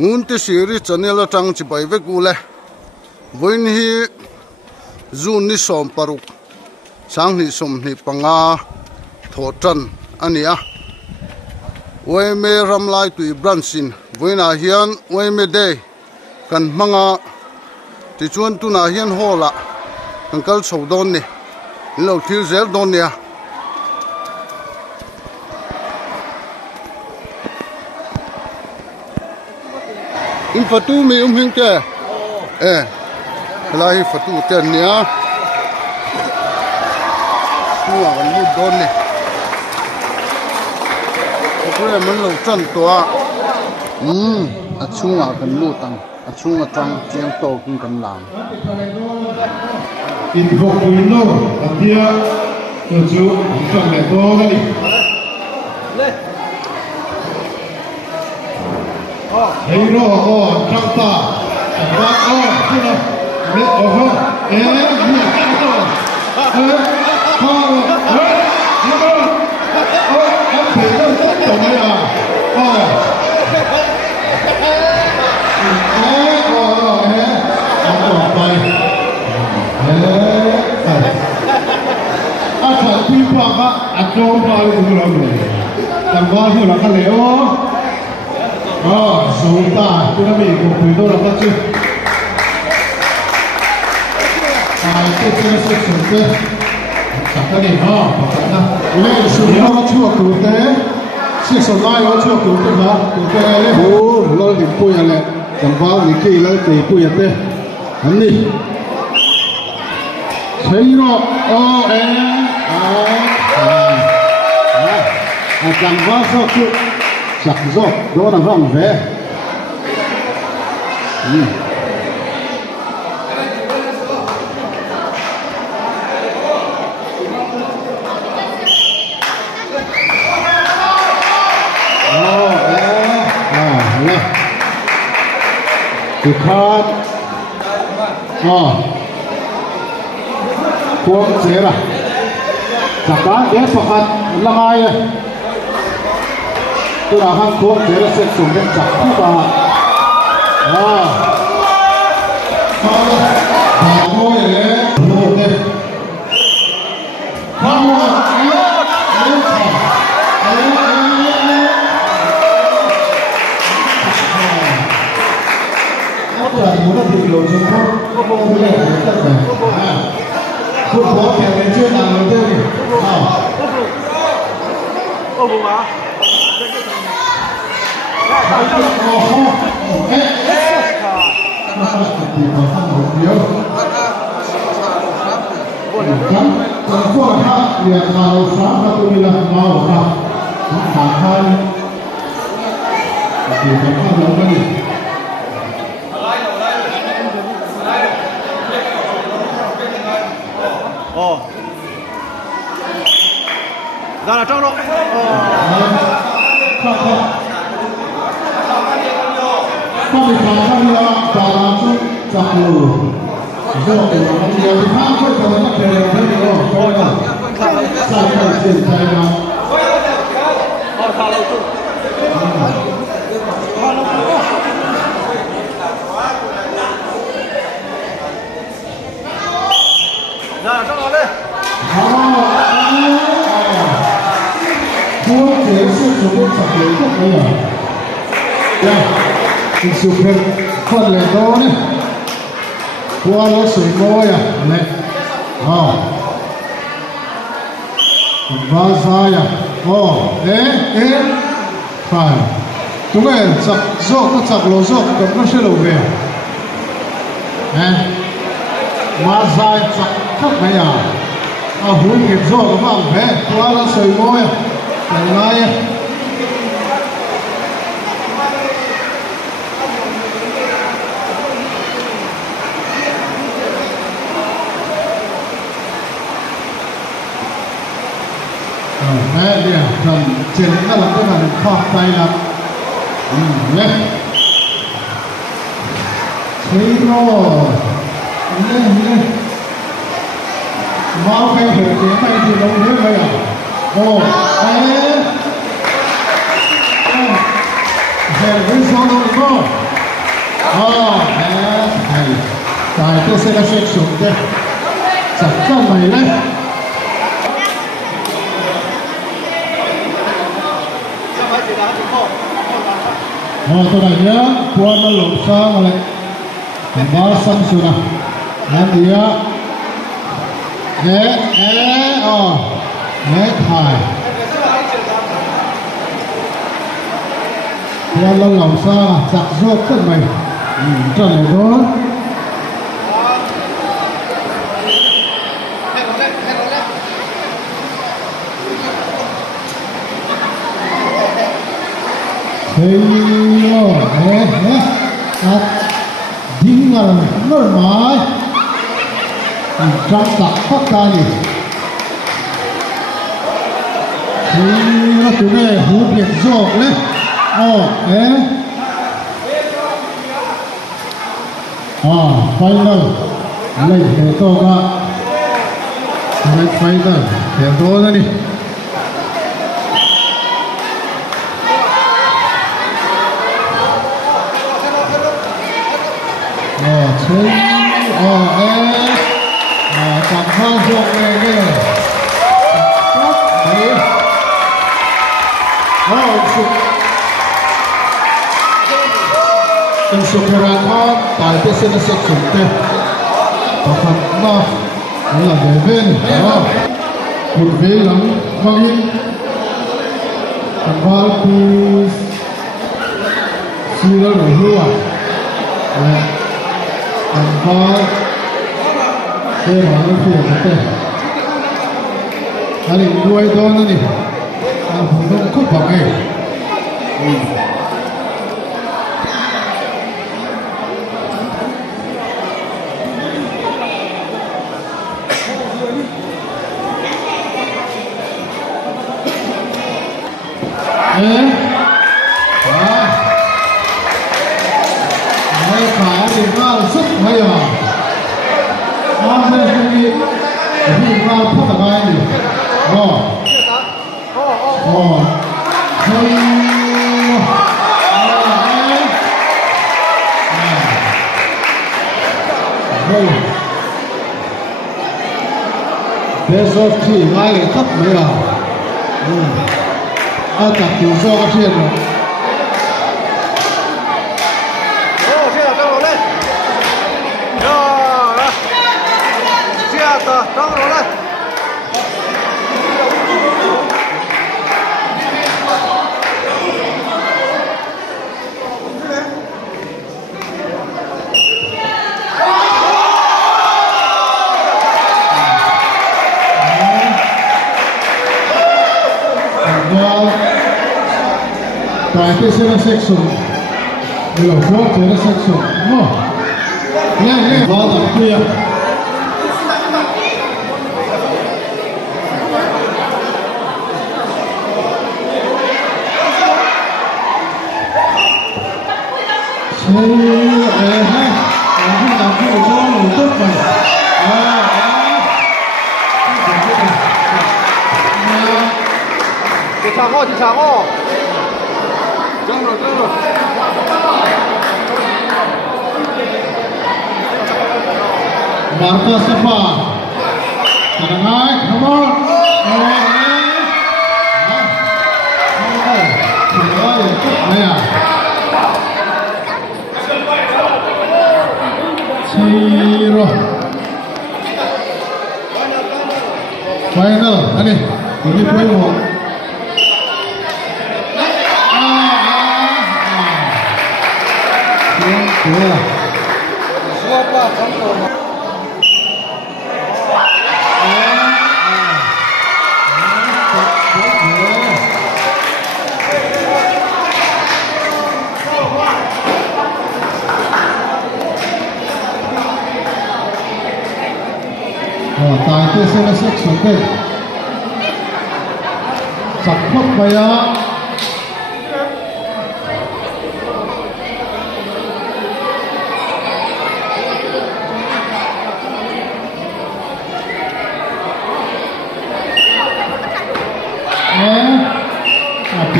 ngun te siri chanela tang chi bai ve ku le voin hi zun ni som paruk sang ni som ni panga thotan ania oime ramlai tui bransin voina hian oime de kan manga ti chuan tu na hian hola kan kal chho don ni lo thil zel don nia in fatu mi hing ke lai fatu te nia suwa kan lu don ni ko man lo chan to a chunga kan lu tang a chunga tang chiang to kin kan lam in hok kuin no atia to chu chang le to ga ni hey ro chang ta wa tu na le ni to Atau baru pulang ni, tambah tu nak leo. Sultan, tu nak ikut itu nak tu. Itu jenis sultan. Cakap ni, pakailah. Ini sultan nak cuak tu deh. Si sultan nak cuak tu deh, tu deh. Lalu dipu yang le, tambah ni kira dipu yang deh. Ini. Saya chẳng có số chữ sặc rốt đó là vòng về từ khát cuốn chế là sặc bán ghé sọc hạt là ai tôi là hàng cuốn chế là sẽ dùng đến chặt thứ ba thôi đấy một đây không có kèm đến chưa làm đầu tiên lihat kalau satu bilang mau tahan di depan lagi ra là trong độ không bị phá không là và làm chút chặt lù rồi nhiều khác không có vấn đề gì đâu thôi là sai phải chuyển thay nào ra là trong độ đi Cuốn chế sự chủ động sạc lấy rất nhiều đây mình chụp hình phần lệ đó này qua nó sủi môi này và dài phải chúng ta chặt rốt nó chặt lỗ rốt cầm nó sẽ lỗ về mà dài chặt khắp này húi kịp rốt nó vàng về qua nó sủi môi này này mẹ đi thần trên nó là cái bàn khoác tay là lên thấy rồi lên máu cái hộp tiếng này thì đâu hết rồi hèn với sao đâu hay tại tôi sẽ là sẽ xuống đây sắp cho mày đấy tôi này nhớ quan nó lột sang rồi ba sân xuống nào anh đi á thải quan nó lột sang chặt rốt tất mày cho này đó dính là normal trong tập phát ra đi nó tụi này hú biệt rộng đấy final lấy hệ tô ra lấy final hệ tô ra đi cảm ơn rộng này kìa in sụp ra con tại cái xe nó sẽ sụp tê và phần nó là để bên một ghế lắm vang in và thì xưa nó hứa và cái mà nó phiền thế anh nuôi đó nó đi anh không có bằng ấy phải thì vào sức bây giờ hôm nay thì vào phát là ai nhỉ There's a team ai lại thấp mấy à chặt tự do cái chuyện rồi tại cái xe nó section điều phố thế nó section nghe vào tập kia chị Thắng Trăng rồi Marta Sepa Kadang-kadang come on Zero final ani ini poin mo tại cái xe nó sẽ xuống đây sắp khóc vậy á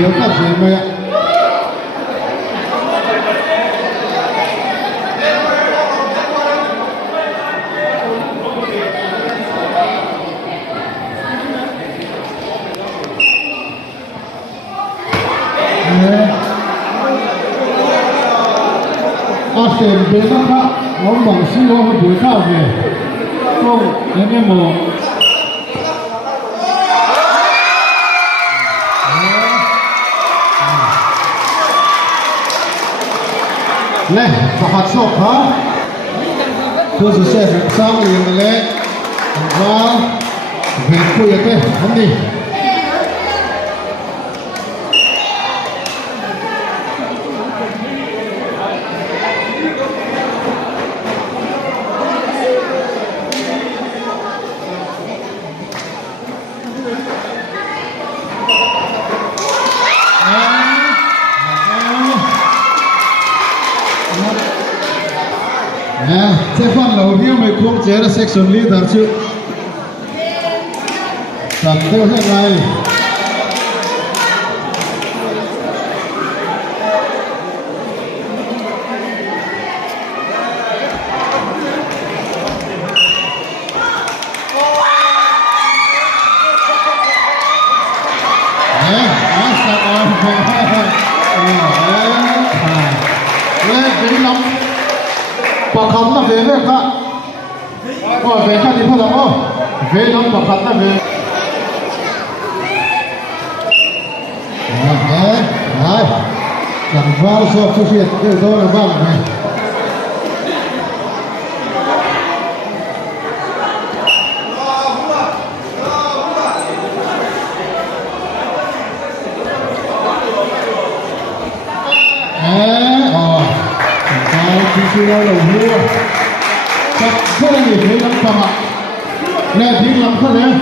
biểu các gì vậy ạ tiền về nó khác ông bằng siêu ông buổi cao về không đến cái mồ lên và hạt sốt hả tôi sẽ sang liền lên và về quê cái anh đi sẽ phân lầu hiếu mày không chế là section leader chứ tập theo thế này bậc khẩn là về đấy các còn về các thì phải làm không về nó bậc khẩn là về đấy đấy chẳng vào số xuất hiện cái đó là vào này chưa đâu mua chắc rất là nhiều thứ lắm các bạn nè tiếng lắm thật đấy